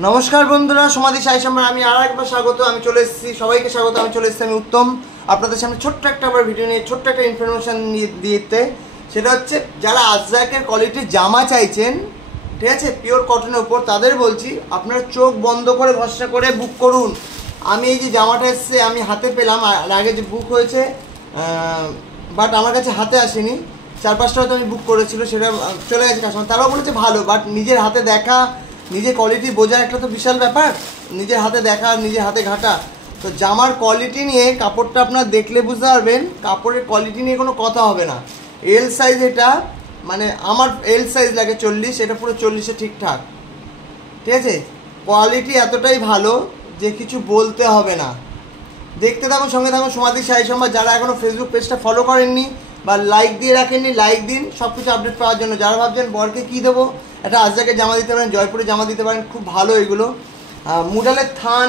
নমস্কার বন্ধুরা, সমাধি সাই সম্মান আমি আর একবার স্বাগত। আমি চলে এসেছি, সবাইকে স্বাগত। আমি চলে এসেছি আমি উত্তম, আপনাদের সামনে ছোট্ট একটা আবার ভিডিও নিয়ে, ছোট্ট একটা ইনফরমেশান নিয়ে দিতে। সেটা হচ্ছে যারা আজরাকের কোয়ালিটির জামা চাইছেন, ঠিক আছে, পিওর কটনের উপর, তাদের বলছি আপনারা চোখ বন্ধ করে ভরসা করে বুক করুন। আমি এই যে জামাটা এসছে আমি হাতে পেলাম, আর আগে যে বুক হয়েছে বাট আমার কাছে হাতে আসেনি, 4-5টা হয়তো আমি বুক করেছিল, সেটা চলে গেছে কাস্টমার। তারাও বলেছে ভালো, বাট নিজের হাতে দেখা, নিজের কোয়ালিটি বোঝা একটা তো বিশাল ব্যাপার, নিজের হাতে দেখা, নিজের হাতে ঘাটা। তো জামার কোয়ালিটি নিয়ে, কাপড়টা আপনার দেখলে বুঝতে পারবেন, কাপড়ের কোয়ালিটি নিয়ে কোনো কথা হবে না। এল সাইজ এটা, মানে আমার এল সাইজ লাগে 40, এটা পুরো 40-এ ঠিকঠাক, ঠিক আছে। কোয়ালিটি এতটাই ভালো যে কিছু বলতে হবে না। দেখতে থাকুন, সঙ্গে থাকুন সমাধি সাই সম্মান। যারা এখনও ফেসবুক পেজটা ফলো করেননি বা লাইক দিয়ে রাখেননি, লাইক দিন সব কিছু আপডেট পাওয়ার জন্য। যারা ভাবছেন বরকে কী দেবো, একটা আজরাকের জামা দিতে পারেন, জয়পুরে জামা দিতে পারেন, খুব ভালো এগুলো। মুডালের থান,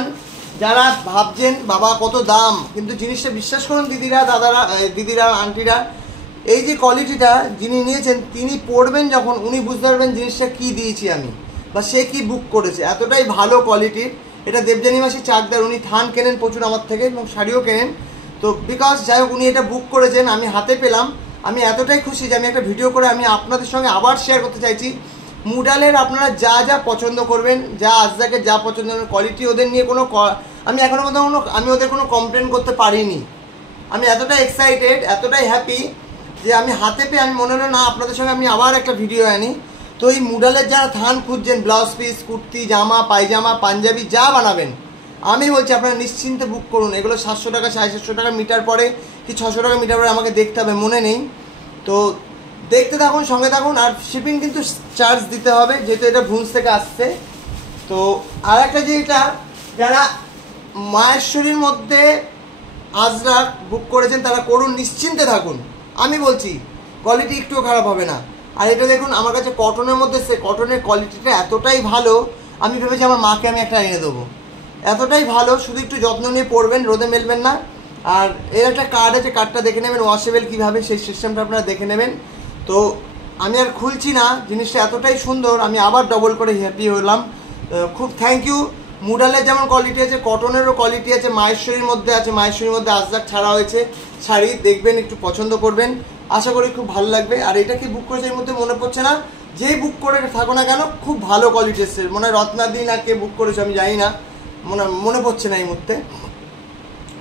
যারা ভাবছেন বাবা কত দাম, কিন্তু জিনিসটা বিশ্বাস করুন দিদিরা, দাদারা, দিদিরা, আন্টিরা, এই যে কোয়ালিটিটা যিনি নিয়েছেন তিনি পরবেন যখন, উনি বুঝতে পারবেন জিনিসটা কী দিয়েছি আমি, বা সে কি বুক করেছে। এতটাই ভালো কোয়ালিটির। এটা দেবযানী মাসি চাকদার, উনি থান কেনেন প্রচুর আমার থেকে এবং শাড়িও কেনেন। তো বিকজ যাই হোক উনি এটা বুক করেছেন, আমি হাতে পেলাম, আমি এতটাই খুশি যে আমি একটা ভিডিও করে আমি আপনাদের সঙ্গে আবার শেয়ার করতে চাইছি। মুডালের আপনারা যা যা পছন্দ করবেন, যা আজরাকের যা পছন্দ করবেন, কোয়ালিটি ওদের নিয়ে কোনো, আমি এখনও পর্যন্ত আমি ওদের কোনো কমপ্লেন করতে পারিনি। আমি এতটাই এক্সাইটেড, এতটাই হ্যাপি যে আমি হাতে পেয়ে আমি মনে হলো না আপনাদের সঙ্গে আমি আবার একটা ভিডিও আনি। তো এই মুডালের যারা থান খুঁজছেন, ব্লাউজ পিস, কুর্তি, জামা, পায়জামা, পাঞ্জাবি যা বানাবেন, আমি বলছি আপনারা নিশ্চিন্তে বুক করুন। এগুলো 700 টাকা, 750 টাকা মিটার পরে কি 600 টাকা মিটার পরে আমাকে দেখতে হবে, মনে নেই। তো দেখতে থাকুন, সঙ্গে থাকুন। আর শিপিং কিন্তু চার্জ দিতে হবে, যেহেতু এটা ভুঞ্জ থেকে আসছে। তো আর একটা যে এটা, যারা মায়েশ্বরীর মধ্যে আজরাক বুক করেছেন তারা করুন, নিশ্চিন্তে থাকুন। আমি বলছি কোয়ালিটি একটুও খারাপ হবে না। আর এটা দেখুন আমার কাছে কটনের মধ্যে, সে কটনের কোয়ালিটিটা এতটাই ভালো, আমি ভেবেছি আমার মাকে আমি একটা এনে দেবো। এতটাই ভালো, শুধু একটু যত্ন নিয়ে পরবেন, রোদে মেলবেন না। আর এর একটা কার্ড আছে, কার্ডটা দেখে নেবেন, ওয়াশেবেল কীভাবে সেই সিস্টেমটা আপনারা দেখে নেবেন। তো আমি আর খুলছি না, জিনিসটা এতটাই সুন্দর, আমি আবার ডবল করে হ্যাপি হলাম। খুব থ্যাংক ইউ। মুডালের যেমন কোয়ালিটি আছে, কটনেরও কোয়ালিটি আছে, মায়েশ্বরীর মধ্যে আছে, মায়েশ্বরীর মধ্যে আজরাক ছাড়া হয়েছে শাড়ি, দেখবেন, একটু পছন্দ করবেন, আশা করি খুব ভালো লাগবে। আর এটা কি বুক করেছে এর মধ্যে মনে পড়ছে না, যেই বুক করে থাকো না কেন খুব ভালো কোয়ালিটি এসছে, মনে হয় রত্নাদি না কে বুক করেছে আমি জানি না, মনে পড়ছে না এই মুহূর্তে।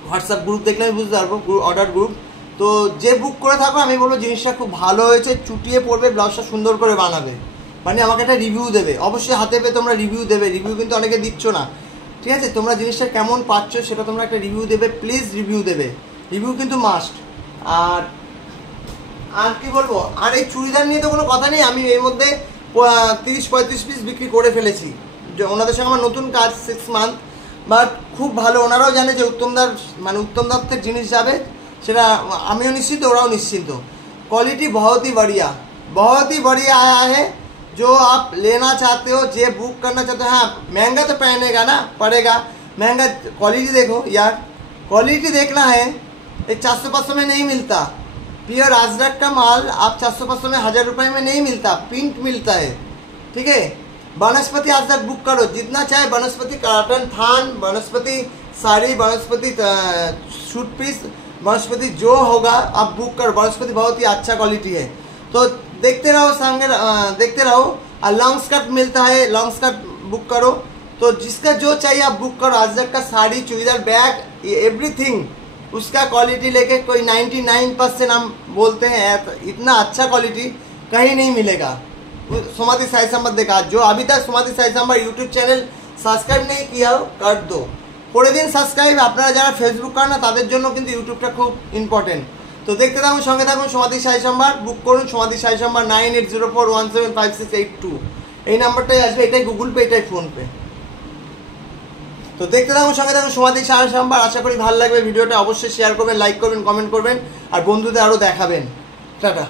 হোয়াটসঅ্যাপ গ্রুপ দেখলে আমি বুঝতে পারবো, অর্ডার গ্রুপ। তো যে বুক করে থাকো আমি বলবো জিনিসটা খুব ভালো হয়েছে, চুটিয়ে পড়বে, ব্লাউজটা সুন্দর করে বানাবে, মানে আমাকে একটা রিভিউ দেবে। অবশ্যই হাতে পেয়ে তোমরা রিভিউ দেবে, রিভিউ কিন্তু অনেকে দিচ্ছ না, ঠিক আছে। তোমরা জিনিসটা কেমন পাচ্ছ সেটা তোমরা একটা রিভিউ দেবে, প্লিজ রিভিউ দেবে, রিভিউ কিন্তু মাস্ট। আর কি বলবো, আর এই চুড়িদার নিয়ে তো কোনো কথা নেই, আমি এর মধ্যে 30-35 পিস বিক্রি করে ফেলেছি। ওনাদের সঙ্গে আমার নতুন কাজ, 6 মান্থ, বাট খুব ভালো। ওনারাও জানে যে উত্তমদার, মানে উত্তম দত্তের জিনিস যাবে, সেটা আমিও নিশ্চিন্ত, ওরাও নিশ্চিন্ত। क्वालिटी बहुत ही बढ़िया आया है। जो आप लेना चाहते हो, जो बुक करना चाहते हो, हाँ महंगा तो पहनेगा ना, पड़ेगा महंगा। क्वालिटी देखो यार, क्वालिटी देखना है, एक 400-500 में नहीं मिलता। प्योर अजरक का माल आप 400-500 में, 1000 रुपये में नहीं मिलता, प्रिंट मिलता है, ठीक है। वनस्पति अजरक बुक करो, जितना चाहे, वनस्पति कॉटन थान, वनस्पति साड़ी, वनस्पति सूट पीस, वनस्पति जो होगा आप बुक करो। वनस्पति बहुत ही अच्छा क्वालिटी है, तो देखते रहो, संगे देखते रहो। और लॉन्ग स्कर्ट मिलता है, लॉन्ग स्कर्ट बुक करो। तो जिसका जो चाहिए आप बुक करो। अजरक का साड़ी, चूड़ीदार, बैग, एवरीथिंग उसका क्वालिटी लेके कोई 99% हम बोलते हैं, इतना अच्छा क्वालिटी कहीं नहीं मिलेगा। समाधि साई संबंध देखा, जो अभी तक समाधि साई संबंध यूट्यूब चैनल सब्सक्राइब नहीं किया हो कर दो, করে দিন সাবস্ক্রাইব। আপনারা যারা ফেসবুক করেন না তাদের জন্য কিন্তু ইউটিউবটা খুব ইম্পর্টেন্ট। তো দেখতে থাকুন, সঙ্গে থাকুন সমাধি সাই সম্মান। বুক করুন সমাধি সাই সম্মান 9804175682, এই নাম্বারটাই আসবে, এটাই গুগল পে, এটাই ফোনপে। তো দেখতে থাকুন, সঙ্গে থাকুন সমাধি সাই সম্মান। আশা করি ভালো লাগবে ভিডিওটা, অবশ্যই শেয়ার করবেন, লাইক করবেন, কমেন্ট করবেন, আর বন্ধুদের আরও দেখাবেন। টাটা।